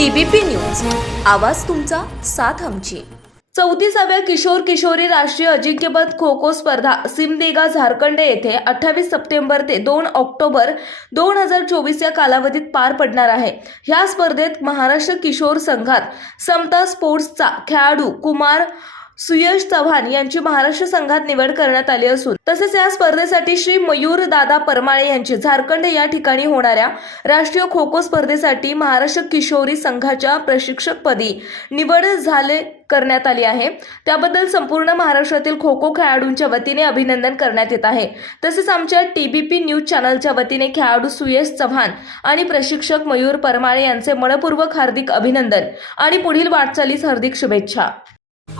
TBP news. आवाज तुमचा साथ आमची. चौतीसाव्या किशोर किशोरी राष्ट्रीय अजिंक्यपद खो खो स्पर्धा सिमदेगा झारखंड येथे अठ्ठावीस सप्टेंबर ते दोन ऑक्टोबर दोन हजार चोवीस या कालावधीत पार पडणार आहे. ह्या स्पर्धेत महाराष्ट्र किशोर संघात समता स्पोर्ट्सचा खेळाडू कुमार सुयश चव्हाण यांची महाराष्ट्र संघात निवड करण्यात आली असून तसेच या स्पर्धेसाठी श्री मयूर दादा परमाळे यांची झारखंड या ठिकाणी होणाऱ्या राष्ट्रीय खो खो स्पर्धेसाठी महाराष्ट्र किशोरी संघाच्या प्रशिक्षकपदी निवड झाले करण्यात आली आहे. त्याबद्दल संपूर्ण महाराष्ट्रातील खो खो खेळाडूंच्या वतीने अभिनंदन करण्यात येत आहे. तसेच आमच्या टीबीपी न्यूज चॅनलच्या वतीने खेळाडू सुयश चव्हाण आणि प्रशिक्षक मयूर परमाळे यांचे मनपूर्वक हार्दिक अभिनंदन आणि पुढील वाटचालीस हार्दिक शुभेच्छा.